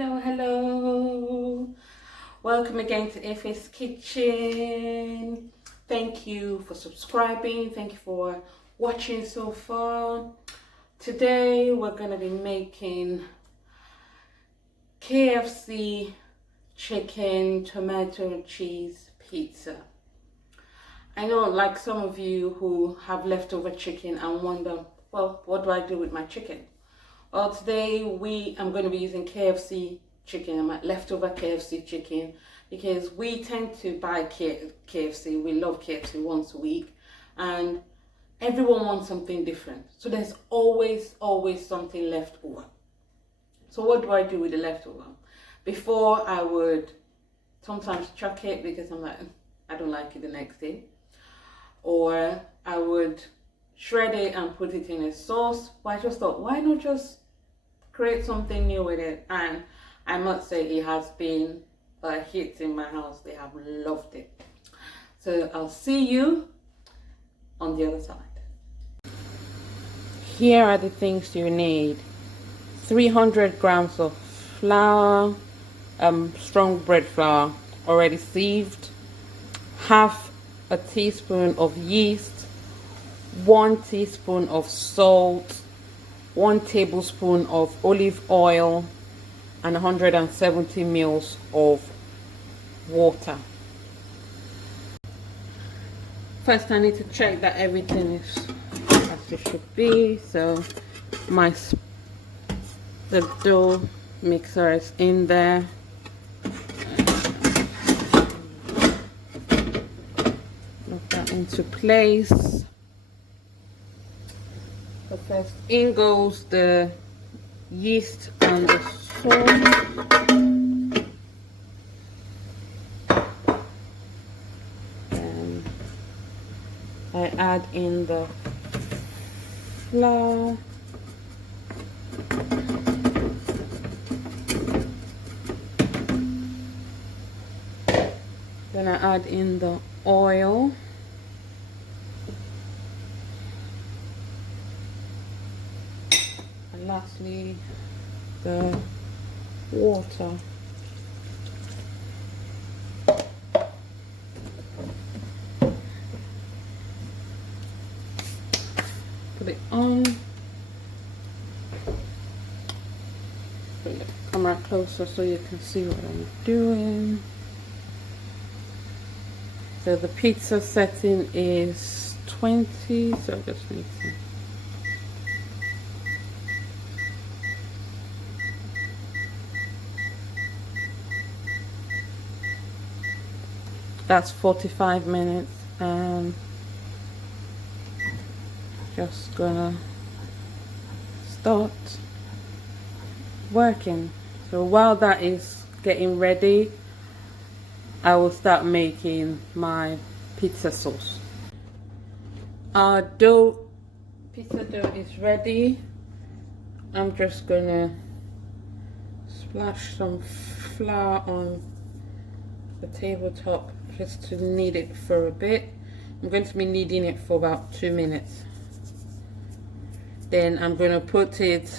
Hello. Welcome again to Effie's Kitchen. Thank you for subscribing. Thank you for watching so far. Today we're going to be making KFC chicken tomato cheese pizza. I know, like some of you who have leftover chicken and wonder, well, what do I do with my chicken? Well, today I'm going to be using KFC chicken, my leftover KFC chicken, because we tend to buy KFC. We love KFC once a week, and everyone wants something different. So there's always something left over. So what do I do with the leftover? Before, I would sometimes chuck it because I'm like, I don't like it the next day. Or I would shred it and put it in a sauce. But I just thought, why not just create something new with it? And I must say it has been a hit in my house. They have loved it. So I'll see you on the other side. Here are the things you need. 300 grams of flour, strong bread flour, already sieved, half a teaspoon of yeast, 1 teaspoon of salt, 1 tablespoon of olive oil, and 170 ml of water. First, I need to check that everything is as it should be. So the dough mixer is in there. Put that into place. So first in goes the yeast and the salt. And I add in the flour. Then I add in the oil. And lastly, the water. Put it on. Put the camera closer so you can see what I'm doing. So the pizza setting is 20, so I just need to that's 45 minutes, and just gonna start working. So while that is getting ready, I will start making my pizza sauce. Our pizza dough is ready. I'm just gonna splash some flour on the tabletop just to knead it for a bit. I'm going to be kneading it for about 2 minutes. Then I'm going to put it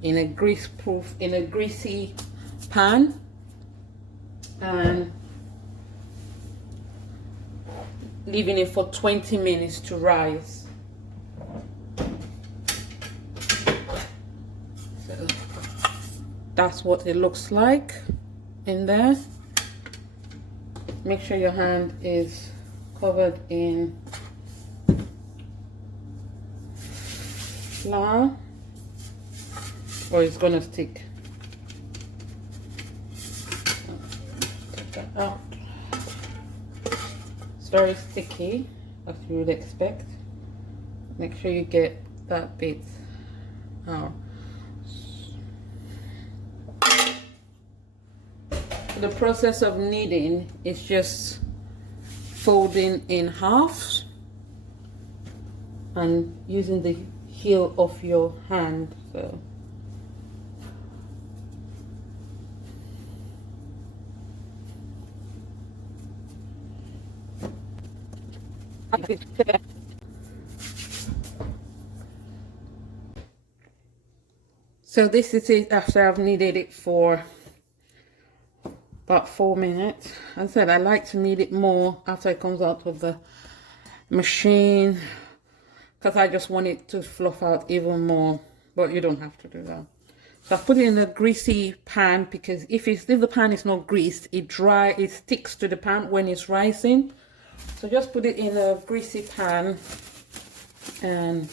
in a greasy pan and leaving it for 20 minutes to rise. So that's what it looks like in there. Make sure your hand is covered in flour or it's gonna stick. Take that out. It's very sticky, as you would expect. Make sure you get that bit out. The process of kneading is just folding in half and using the heel of your hand. So So this is it after I've kneaded it for about 4 minutes. As I said, I like to knead it more after it comes out of the machine, because I just want it to fluff out even more, but you don't have to do that. So I put it in a greasy pan, because if the pan is not greased, it sticks to the pan when it's rising. So just put it in a greasy pan and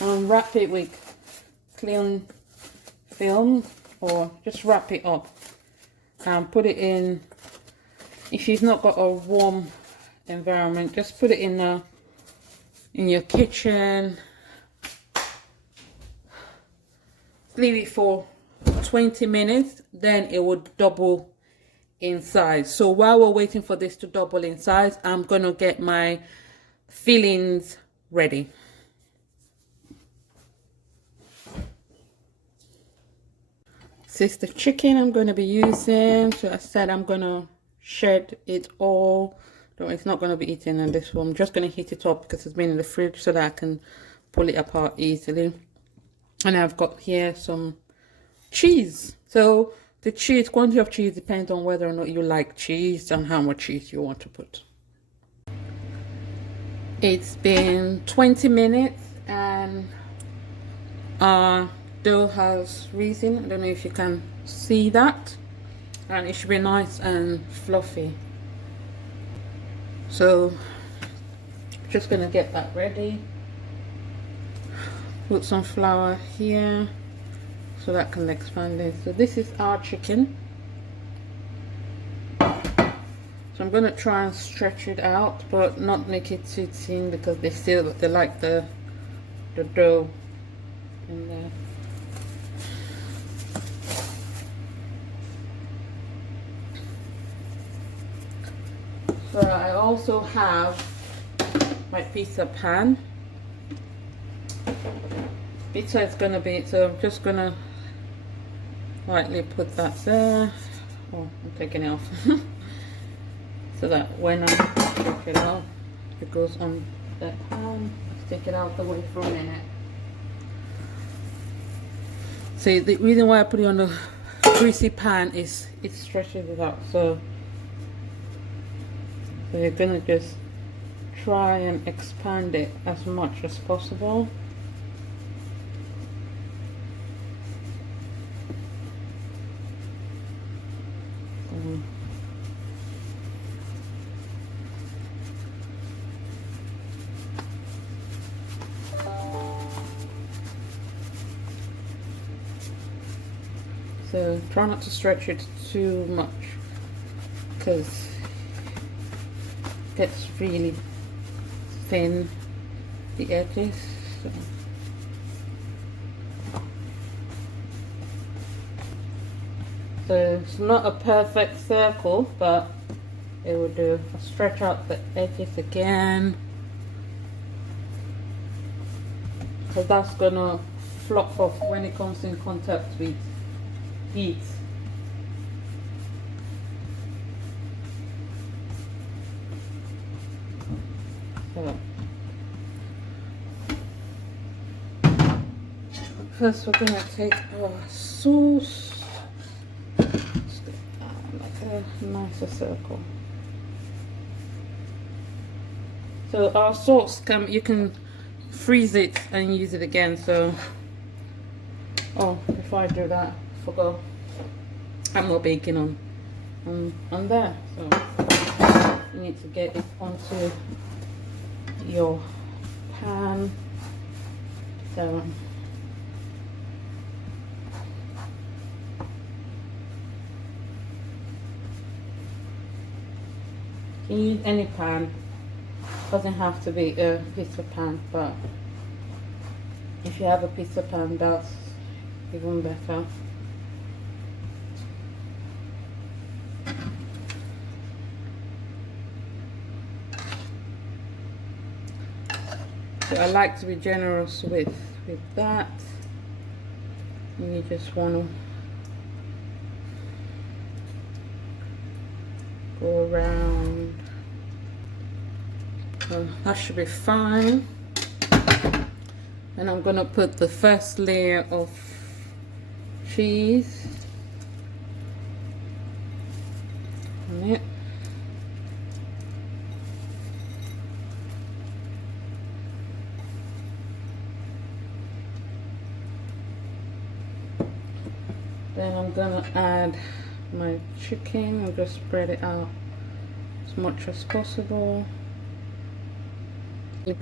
and wrap it with cling film, or just wrap it up and put it in. If you've not got a warm environment, just put it in your kitchen. Leave it for 20 minutes, then it will double in size. So while we're waiting for this to double in size, I'm gonna get my fillings ready. This is the chicken I'm going to be using. So I said I'm going to shed it all. No, it's not going to be eaten in this one. I'm just going to heat it up because it's been in the fridge so that I can pull it apart easily. And I've got here some cheese. So the quantity of cheese depends on whether or not you like cheese and how much cheese you want to put. It's been 20 minutes and our dough has risen. I don't know if you can see that, and it should be nice and fluffy. So just gonna get that ready. Put some flour here so that can expand it. So this is our chicken. So I'm gonna try and stretch it out, but not make it too thin, because they like the dough in there. So I also have my pizza pan. Pizza is gonna be, so I'm just gonna lightly put that there. Oh, I'm taking it off. So that when I take it out, it goes on the pan. Let's take it out the way for a minute. See, the reason why I put it on the greasy pan is it stretches it out. So you're gonna just try and expand it as much as possible. So try not to stretch it too much, because it gets really thin, the edges. So it's not a perfect circle, but it will do. I'll stretch out the edges again, because that's gonna flop off when it comes in contact with heat. So first we're gonna take our sauce. Let's get like a nicer circle. So our sauce you can freeze it and use it again. So before I do that, I forgot I'm not baking on there. So you need to get it onto your pan. So you use any pan, doesn't have to be a pizza pan, but if you have a pizza pan, that's even better. So I like to be generous with that. And you just want to go around. So that should be fine. And I'm gonna put the first layer of cheese on it. Then I'm gonna add my chicken and just spread it out as much as possible. You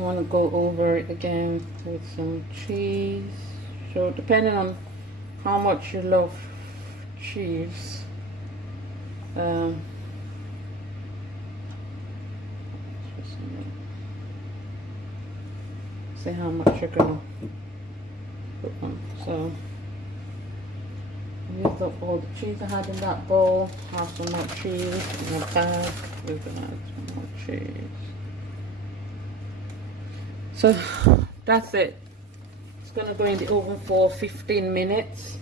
want to go over it again with some cheese. So depending on how much you love cheese, see how much you're gonna put on. So use up all the cheese I had in that bowl. Have some more cheese in the bag. We're gonna add some more cheese. So that's it. It's gonna go in the oven for 15 minutes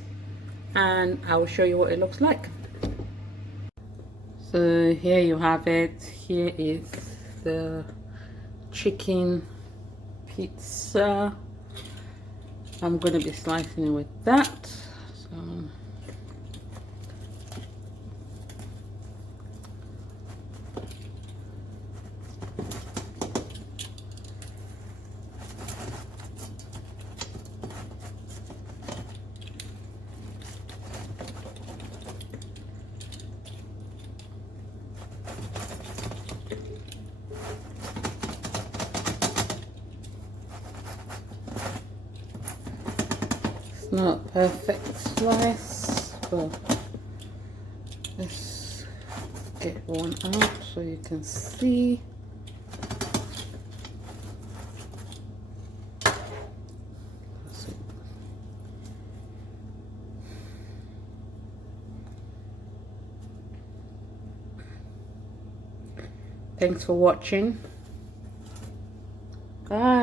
and I will show you what it looks like. So here you have it. Here is the chicken pizza. I'm gonna be slicing it with that. So not perfect slice, but let's get one out so you can see. Thanks for watching. Bye.